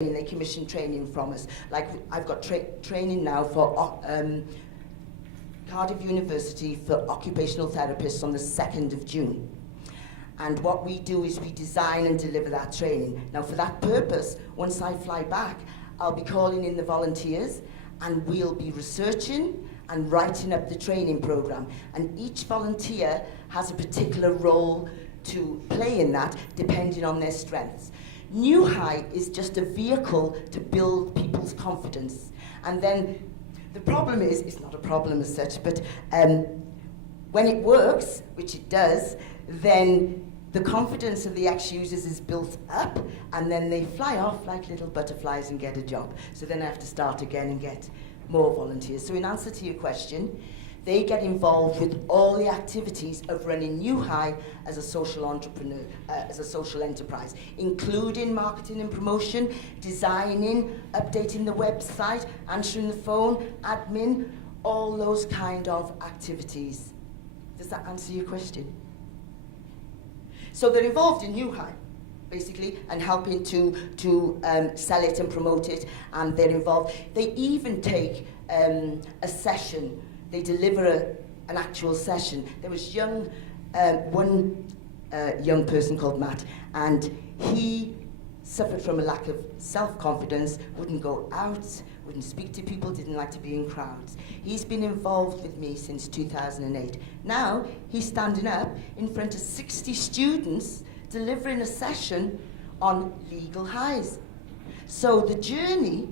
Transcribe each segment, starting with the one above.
They commission training from us. Like I've got training now for Cardiff University for occupational therapists on the 2nd of June. And what we do is we design and deliver that training. Now for that purpose, once I fly back, I'll be calling in the volunteers and we'll be researching and writing up the training program. And each volunteer has a particular role to play in that depending on their strengths. New High is just a vehicle to build people's confidence. And then the problem is, it's not a problem as such, but when it works, which it does, then the confidence of the ex-users is built up, and then they fly off like little butterflies and get a job. So then I have to start again and get more volunteers. So in answer to your question, they get involved with all the activities of running New High as a social entrepreneur, as a social enterprise, including marketing and promotion, designing, updating the website, answering the phone, admin, all those kind of activities. Does that answer your question? So they're involved in New High, basically, and helping to sell it and promote it, and they're involved. They even take a session. They deliver an actual session. There was one young person called Matt, and he suffered from a lack of self-confidence, wouldn't go out, wouldn't speak to people, didn't like to be in crowds. He's been involved with me since 2008. Now, he's standing up in front of 60 students delivering a session on legal highs. So the journey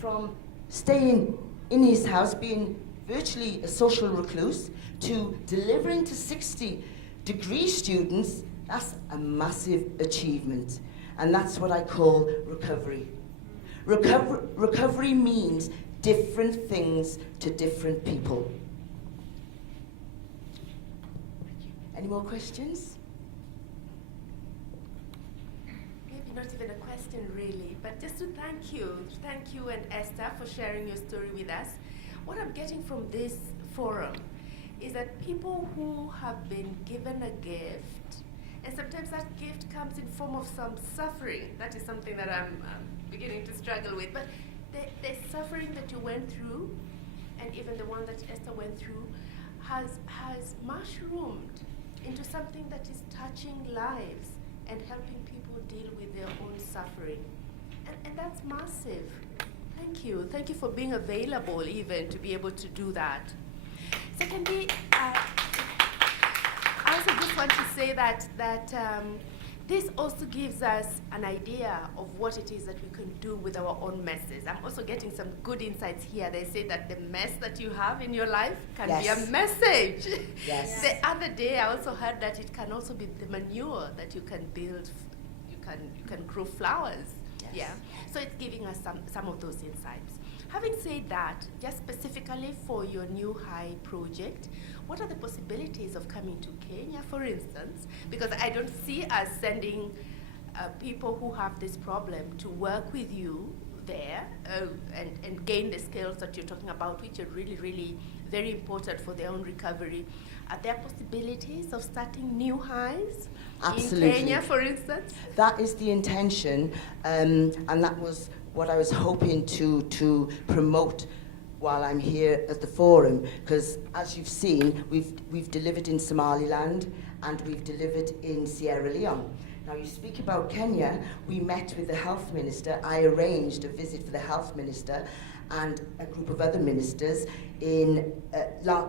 from staying in his house, being virtually a social recluse, to delivering to 60 degree students, that's a massive achievement. And that's what I call recovery. Recovery means different things to different people. Any more questions? Maybe not even a question really, but just to thank you and Esther for sharing your story with us. What I'm getting from this forum is that people who have been given a gift, and sometimes that gift comes in form of some suffering. That is something that I'm beginning to struggle with. But the suffering that you went through, and even the one that Esther went through, has mushroomed into something that is touching lives and helping people deal with their own suffering. And that's massive. Thank you. Thank you for being available even to be able to do that. Secondly, I also just want to say that this also gives us an idea of what it is that we can do with our own messes. I'm also getting some good insights here. They say that the mess that you have in your life can be a message. Yes. The other day I also heard that it can also be the manure that you can build. You can grow flowers. Yes. Yeah. So it's giving us some of those insights. Having said that, just specifically for your New High project, what are the possibilities of coming to Kenya, for instance? Because I don't see us sending people who have this problem to work with you there and gain the skills that you're talking about, which are really, really very important for their own recovery. Are there possibilities of starting New Highs Absolutely. in Kenya, for instance? That is the intention, and that was what I was hoping to promote while I'm here at the forum, because as you've seen, we've delivered in Somaliland and we've delivered in Sierra Leone. Now you speak about Kenya, we met with the health minister. I arranged a visit for the health minister and a group of other ministers in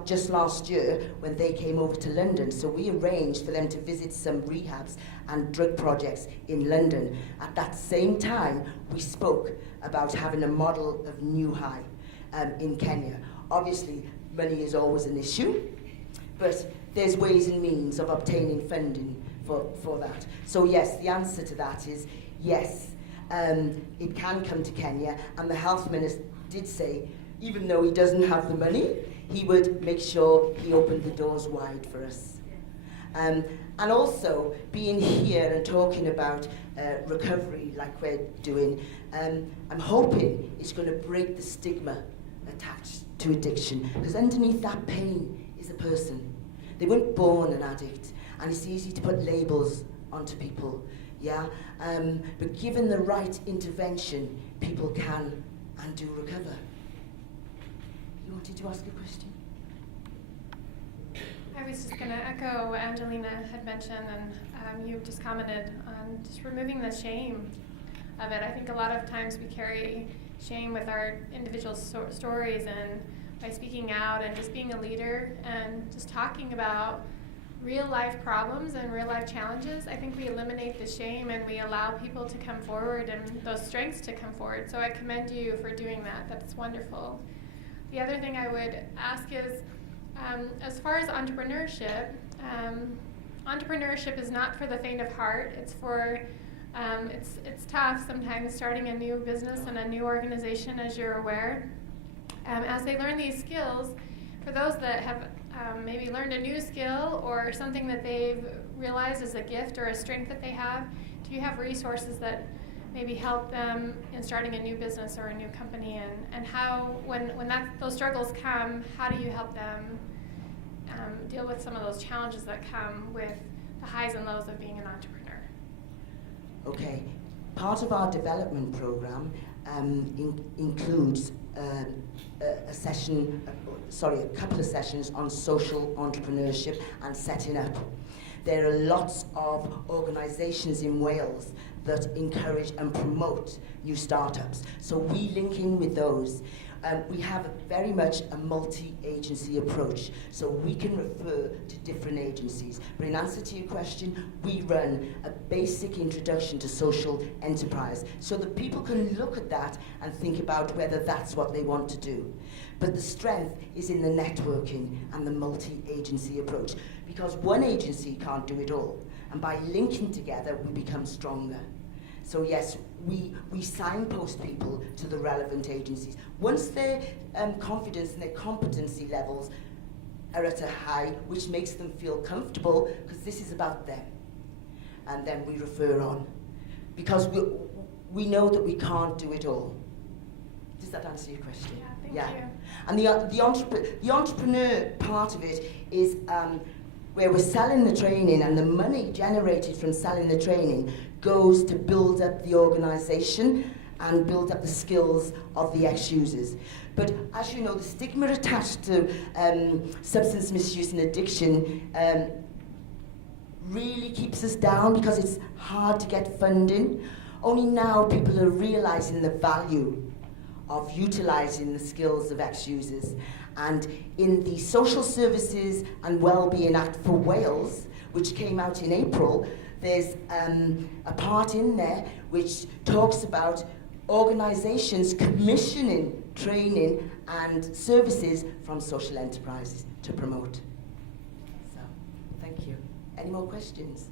just last year when they came over to London. So we arranged for them to visit some rehabs and drug projects in London. At that same time, we spoke about having a model of New High in Kenya. Obviously, money is always an issue, but there's ways and means of obtaining funding for that. So yes, the answer to that is yes, it can come to Kenya, and the health minister did say, even though he doesn't have the money, he would make sure he opened the doors wide for us. And also, being here and talking about recovery like we're doing, I'm hoping it's going to break the stigma attached to addiction, because underneath that pain is a person. They weren't born an addict, and it's easy to put labels onto people. yeah? But given the right intervention, people can and do recover. You wanted to ask a question? I was just going to echo what Angelina had mentioned, and you just commented on just removing the shame of it. I think a lot of times we carry shame with our individual stories, and by speaking out and just being a leader and just talking about real life problems and real life challenges, I think we eliminate the shame and we allow people to come forward and those strengths to come forward. So I commend you for doing that. That's wonderful. The other thing I would ask is, as far as entrepreneurship, entrepreneurship is not for the faint of heart. It's for, it's tough sometimes starting a new business and a new organization, as you're aware. As they learn these skills, for those that have maybe learned a new skill or something that they've realized is a gift or a strength that they have, do you have resources that maybe help them in starting a new business or a new company, and how, when those struggles come, how do you help them deal with some of those challenges that come with the highs and lows of being an entrepreneur? Okay, part of our development program includes a couple of sessions on social entrepreneurship and setting up. There are lots of organisations in Wales that encourage and promote new startups. So we link in with those. We have very much a multi-agency approach, so we can refer to different agencies. But in answer to your question, we run a basic introduction to social enterprise, so that people can look at that and think about whether that's what they want to do. But the strength is in the networking and the multi-agency approach, because one agency can't do it all, and by linking together, we become stronger. So yes, we signpost people to the relevant agencies. Once their confidence and their competency levels are at a high, which makes them feel comfortable, because this is about them, and then we refer on. Because we know that we can't do it all. Does that answer your question? Yeah, thank you. And the entrepreneur part of it is where we're selling the training, and the money generated from selling the training goes to build up the organisation and build up the skills of the ex-users. But as you know, the stigma attached to substance misuse and addiction really keeps us down, because it's hard to get funding. Only now people are realising the value of utilising the skills of ex-users. And in the Social Services and Wellbeing Act for Wales, which came out in April, there's a part in there which talks about organisations commissioning training and services from social enterprises to promote. So, thank you. Any more questions?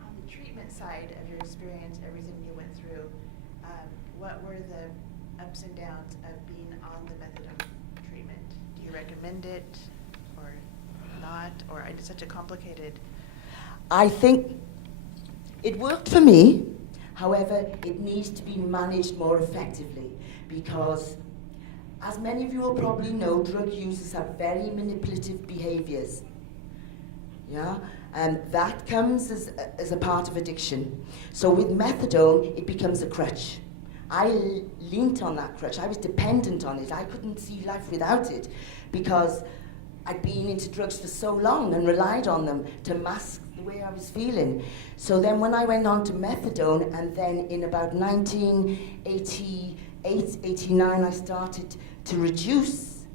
On the treatment side of your experience, everything you went through, what were the ups and downs of being on the methadone treatment? Do you recommend it or not? Or it's such a complicated... I think it worked for me. However, it needs to be managed more effectively, because as many of you will probably know, drug users have very manipulative behaviours. Yeah? And that comes as a part of addiction. So with methadone, it becomes a crutch. I leant on that crutch. I was dependent on it. I couldn't see life without it, because I'd been into drugs for so long and relied on them to mask the way I was feeling. So then when I went on to methadone, and then in about 1988, 89, I started to reduce,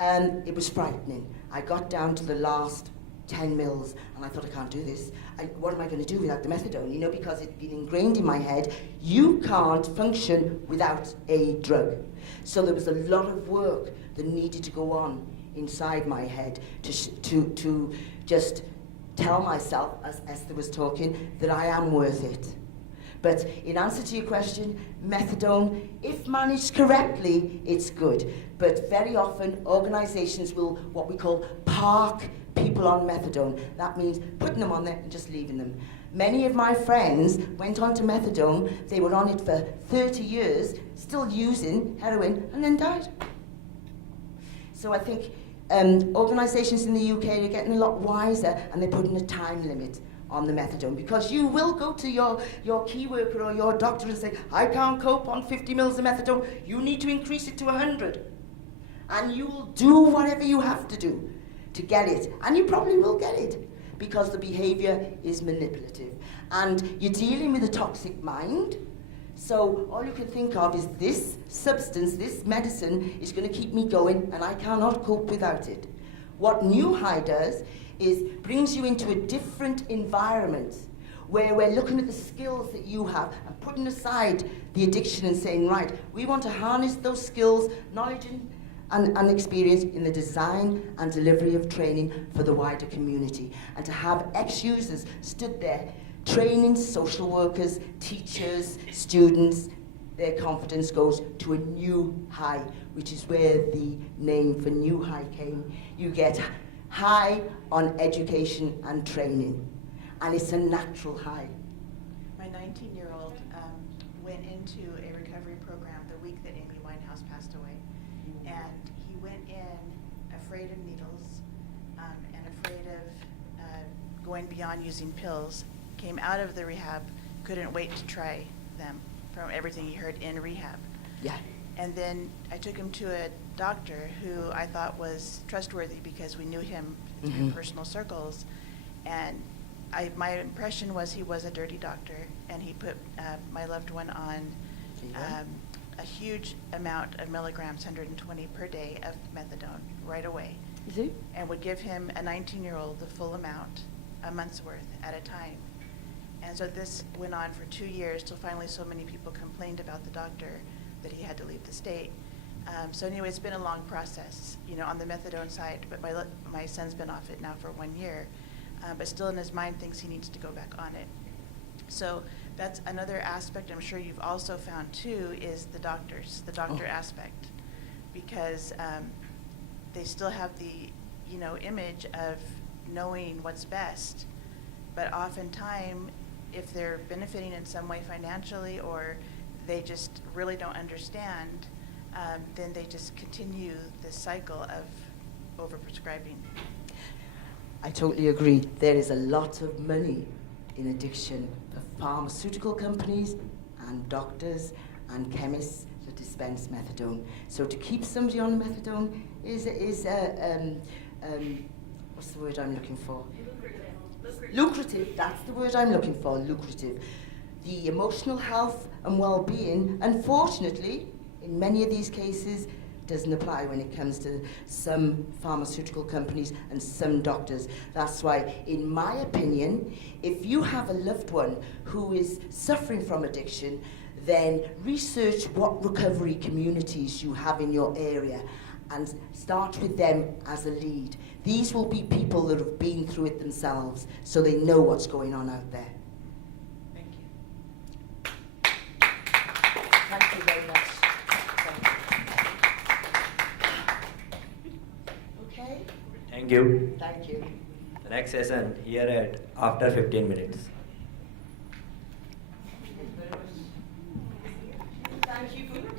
and it was frightening. I got down to the last 10 mils, and I thought, I can't do this. What am I going to do without the methadone? You know, because it'd been ingrained in my head, you can't function without a drug. So there was a lot of work that needed to go on inside my head to just tell myself, as Esther was talking, that I am worth it. But in answer to your question, methadone, if managed correctly, it's good. But very often, organisations will, what we call, park people on methadone. That means putting them on there and just leaving them. Many of my friends went on to methadone, they were on it for 30 years, still using heroin, and then died. So I think organisations in the UK are getting a lot wiser, and they're putting a time limit on the methadone, because you will go to your key worker or your doctor and say, I can't cope on 50 mils of methadone, you need to increase it to 100. And you will do whatever you have to do to get it. And you probably will get it, because the behaviour is manipulative. And you're dealing with a toxic mind, so all you can think of is this substance, this medicine is going to keep me going, and I cannot cope without it. What New High does is brings you into a different environment where we're looking at the skills that you have and putting aside the addiction and saying, right, we want to harness those skills, knowledge and experience in the design and delivery of training for the wider community. And to have ex-users stood there training social workers, teachers, students, their confidence goes to a new high, which is where the name for New High came. You get high on education and training, and it's a natural high. My 19-year-old went into a recovery program the week that Amy Winehouse passed away, and he went in afraid of needles and afraid of going beyond using pills, came out of the rehab, couldn't wait to try them from everything he heard in rehab. Yeah. And then I took him to a doctor who I thought was trustworthy because we knew him in personal circles. And my impression was he was a dirty doctor, and he put my loved one on a huge amount of milligrams, 120 per day of methadone right away. Is it? And would give him, a 19-year-old, the full amount, a month's worth at a time. And so this went on for 2 years, till finally so many people complained about the doctor that he had to leave the state. So anyway, it's been a long process, you know, on the methadone side, but my son's been off it now for 1 year, but still in his mind thinks he needs to go back on it. So that's another aspect I'm sure you've also found too, is the doctor aspect, because they still have the, you know, image of knowing what's best, but oftentimes if they're benefiting in some way financially, or they just really don't understand, then they just continue this cycle of overprescribing. I totally agree. There is a lot of money in addiction for pharmaceutical companies and doctors and chemists that dispense methadone. So to keep somebody on methadone is what's the word I'm looking for? Lucrative, that's the word I'm looking for, lucrative. The emotional health and well-being, unfortunately, in many of these cases, doesn't apply when it comes to some pharmaceutical companies and some doctors. That's why, in my opinion, if you have a loved one who is suffering from addiction, then research what recovery communities you have in your area and start with them as a lead. These will be people that have been through it themselves, so they know what's going on out there. Thank you. Thank you very much. Okay? Thank you. Thank you. The next session here at after 15 minutes. Thank you for